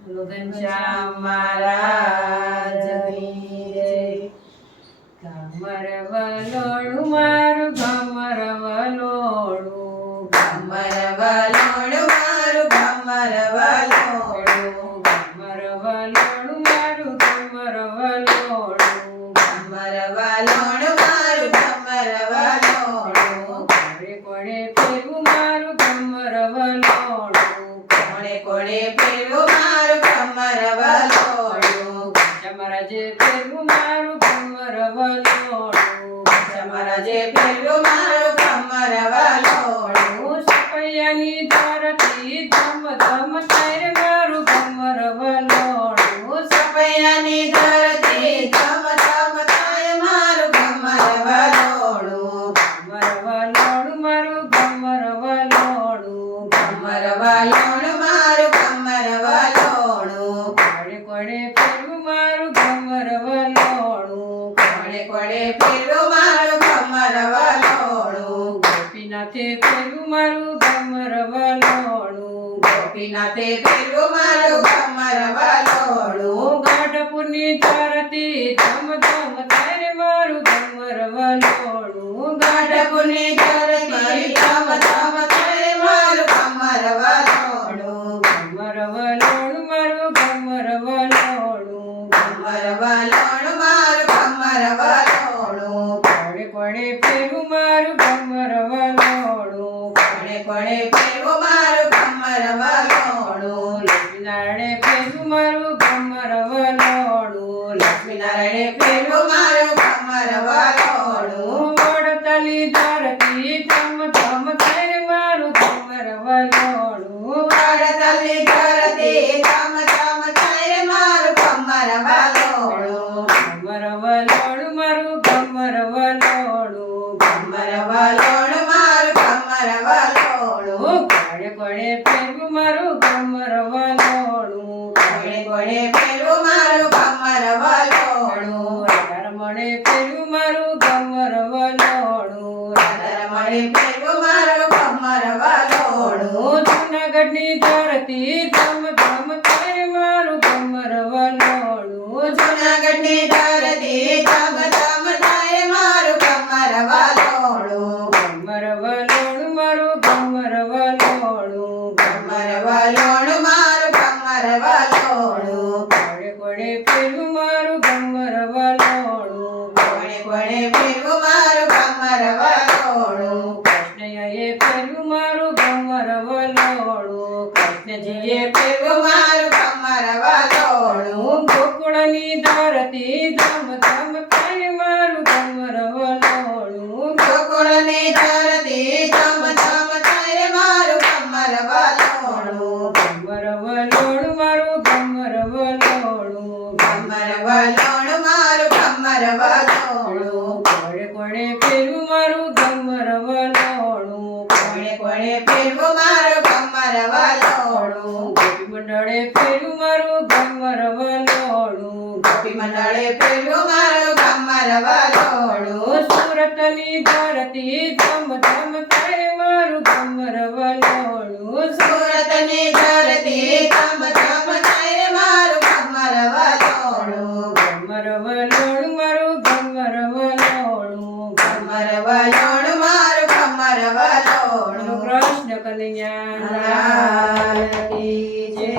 ઘનશ્યામ મહારાજની જય. ઘમર વલોણું મારું ઘમર વલોણું, ઘમર વલોણું મારું ઘમર વલોણું, ઘમર વલોણું મારું ઘમર વલોણું, ઘમર વલોણું મારું ઘમર વલોણું. કોણે કોણે ફેરવું મારું ઘમર વલોણું, કોણે કોણે ફેરવું મારું ઘમર વલોણું. ચમરાજે ફેરવું મારું ઘમર વલોણું, ચમરાજે ફેરવું મારું ઘમર વલોણું. સપૈયાની ધરતી ધમ ધમ થાય રે મારું ઘમર વલોણું, સપૈયાની ધરતી ધમ ધમ થાય મારું ઘમર વલોણું. ઘમર વલોણું મારું ઘમર વલોણું, ઘમર વલોણું મારું ઘમર વલોણું. કોણે કોણે ફેરવું મારું ઘમર વલોણું, કોણે કોણે ફેરવું મારું ઘમર વલોણું. ગોપીનાથે ફેરવું મારું ઘમર વલોણું, ગોપીનાથે ફેરવું મારું ઘમર વલોણું. ગાઢપુરની ધરતી ધમ ધમ થાય રે મારું ઘમર વલોણું, ગાઢપુરની ધરતી ધમ ધમ થાય મારું ઘમર વલોણું. ઘમર વલોણું મારું ઘમર વલોણું, ઘમર વલોણું મારું ઘમર વલોણું. કોણે કોણે ફેરવું મારું ઘમર વલોણું, કોણે કોણે ફેરવું મારું ઘમર વલોણું. લક્ષ્મીનારાયણે ફેરવું મારું ઘમર વલોણું, લક્ષ્મીનારાયણે ફેરવું મારું ઘમર વલોણું. વડતાલી ધરતી ધમ ધમ થાય રે મારું ઘમર વલોણું, વડતાલની ધરતી ધમ ધમ થાય મારું ઘમર વલોણું. ઘમર વલોણું મારું ઘમર વલોણું, ઘમર વલોણું મારું ઘમર વલોણું. કોણે કોણે ફેરવું મારું ઘમર વલોણું, કોણે કોણે ફેરવું મારું ઘમર વલોણું. રમણે ફેરવું મારું ઘમર વલોણું, રમણે ફેરવું મારું ઘમર વલોણું. જૂનાગઢની ધરતી ધમ ધમ થાય મારું ઘમર વલોણું, જૂનાગઢની ધરતી ધમ ધમ થાય મારું ઘમર વલોણું. ઘમર વલોણું મારું ઘમર વલોણું, ઘમર વલોણું મારું ઘમર વલોણું. કોણે કોણે ફેરવું મારું ઘમર વલોણું, કોણે કોણે ફેરવું મારું ઘમર વલોણું. કૃષ્ણએ ફેરવું મારું ઘમર વલોણું, કૃષ્ણજીએ ફેરવું મારું ઘમર વલોણું. ગોકુળની ધરતી ધમ ધમ થાય મારું ઘમર વલોણું, ગોકુળની ધરતી ધમ ધમ થાય મારું ઘમર વલોણું. ઘમર વલોણું મારું ઘમર વલોણું, ઘમર વલોણું મારું ઘમર વલોણું. કોણે કોણે ફેરવું મારું ઘમર વલોણું, કોણે કોણે ફેરવું મારું ઘમર વલોણું. ગોપી મંડળે ફેરવું મારું ઘમર વલોણું, ગોપી મંડળે ફેરવું મારું ઘમર વલોણું. સુરતની ધરતી ધમ ધમ થાય મારું ઘમર વલોણું, સુરતની ધરતી